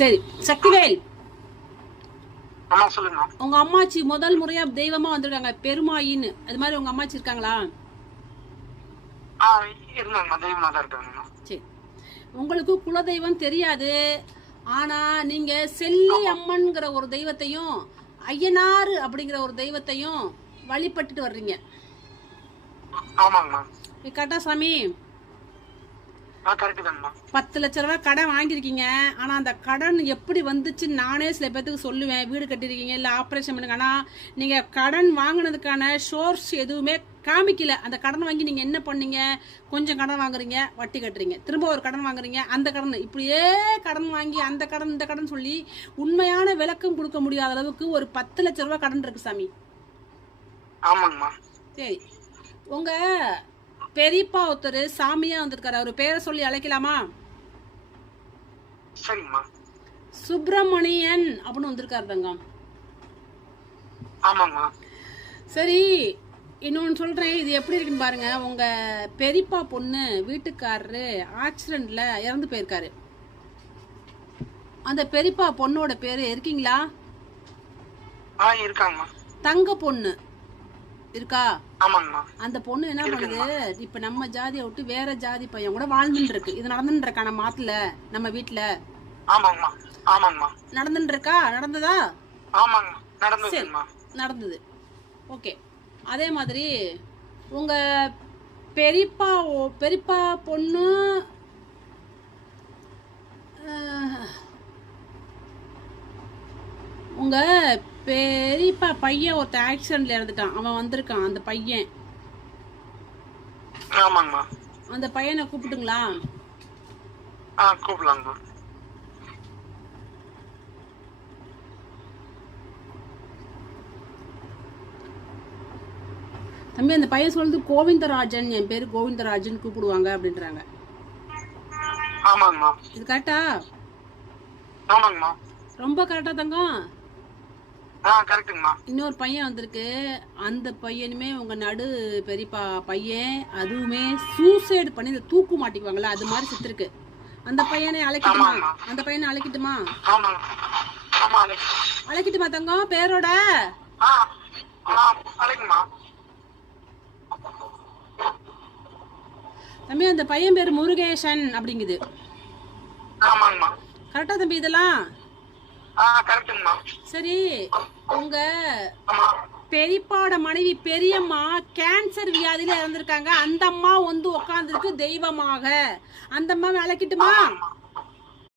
சரி, சக்திவேல், ஆமா சொல்லுங்க. உங்க அம்மாச்சி முதல் முறையா தெய்வமா வந்திருக்காங்க பெருமாயின்னு, அது மாதிரி உங்க அம்மாச்சி இருக்காங்களா? இருந்தாங்கம்மா, தெய்வமா தான் இருக்காங்கம்மா. சரி, உங்களுக்கு குலதெய்வம் தெரியாது, ஆனா நீங்க செல்லி அம்மன்ங்கிற ஒரு தெய்வத்தையும் ஐயனார் அப்படிங்கிற ஒரு தெய்வத்தையும் வழிபட்டுட்டு வர்றீங்க. ஆமாங்கம்மா. கரெக்டா சாமி? 10 லட்ச ரூபாய் கடன் வாங்கியிருக்கீங்க. ஆனா அந்த கடன் எப்படி வந்துச்சுன்னு நானே சில பேர்த்துக்கு சொல்லுவேன். வீடு கட்டிருக்கீங்க, இல்ல ஆப்ரேஷன் பண்ணுங்க, ஆனா நீங்க கடன் வாங்கினதுக்கான சோர்ஸ் எதுவுமே காமிக்கல. அந்த கடன் வாங்கி நீங்க என்ன பண்ணீங்க? கொஞ்சம் கடன் வாங்குறீங்க, வட்டி கட்டுறீங்க, திரும்ப ஒரு கடன் வாங்குறீங்க, அந்த கடன், இப்படியே கடன் வாங்கி அந்த கடன் இந்த கடன் சொல்லி உண்மையான விளக்கம் கொடுக்க முடியாத அளவுக்கு ஒரு 10 லட்ச ரூபாய் கடன் இருக்கு சாமி. ஆமாங்கம்மா. சரி, உங்க பெரியப்பா ஒருத்தர் சாமியா வந்திருக்காரு, அவர் பேரை சொல்லி அழைக்கலாமா? சரிங்கம்மா. சுப்பிரமணியன் அப்படின்னு வந்திருக்காரு தங்கம். ஆமாங்கம்மா. சரி, இன்னொன்னு சொல்றேன், இது எப்படி இருக்குன்னு பாருங்க. உங்க பெரியப்பா பொண்ணு வீட்டுக்காரரு ஆக்சிடென்ட்ல இறந்து போயிருக்காரு. அந்த பெரியப்பா பொண்ணோட பேரு இருக்கீங்களா? இருக்காங்கம்மா. தங்க பொண்ணு இருக்கா? ஆமாங்கம்மா. அந்த பொண்ணு என்ன பண்ணுது, இப்ப நம்ம ஜாதியை விட்டு வேற ஜாதி பையன் கூட வாழ்ந்துட்டு இருக்கு. இது நடந்துட்டு இருக்கா நம்ம மாத்துல, நம்ம வீட்டுல? ஆமாங்கம்மா. ஆமாங்கம்மா. நடந்துட்டு இருக்கா? நடந்ததா? ஆமாங்க, நடந்ததுங்கம்மா. நடந்தது. ஓகே. அதே மாதிரி உங்க பெரியப்பா பொண்ணு உங்க பெரியப்பா பையன் ஒருத்த ஆக்சிடென்ட்ல இறந்துட்டான், அவன் வந்திருக்கான் அந்த பையன். ஆமாங்கம்மா. அந்த பையனை கூப்பிட்டுங்களா? கூப்பிடலாங்கம்மா. தம்பி, அந்த பையன் சொல்றது கோவிந்தராஜன், என் பேரு கோவிந்தராஜன் கூப்பிடுவாங்க அப்படின்றாங்க. ஆமாங்கம்மா. இது கரெக்டா? ஆமாங்கம்மா. ரொம்ப கரெக்டா தங்கம்? கரெக்ட்டுங்கம்மா. இன்னொரு பையன் வந்திருக்கு, அந்த பையனுமே உங்க நடு பெரியப்பா பையன், அதுவுமே சூசைடு பண்ணி இந்த தூக்கு மாட்டிக்குவாங்கல்ல, அது மாதிரி செத்துருக்கு. அந்த பையனை அழைக்கட்டுமா? அந்த பையனை அழைக்கட்டுமா? அழைக்கட்டுமா தங்கம் பேரோட? தம்பி, அந்த பையன் பேரு முருகேசன் அப்படிங்குது. கரெக்டா தம்பி இதெல்லாம்? சரி, உங்க பெரியப்பாவோட மனைவி பெரியம்மா கேன்சர் வியாதியில இறந்திருக்காங்க. அந்த அம்மா வந்து உட்கார்ந்துருக்கு தெய்வமாக. அந்த அம்மாவை அழைக்கட்டுமா?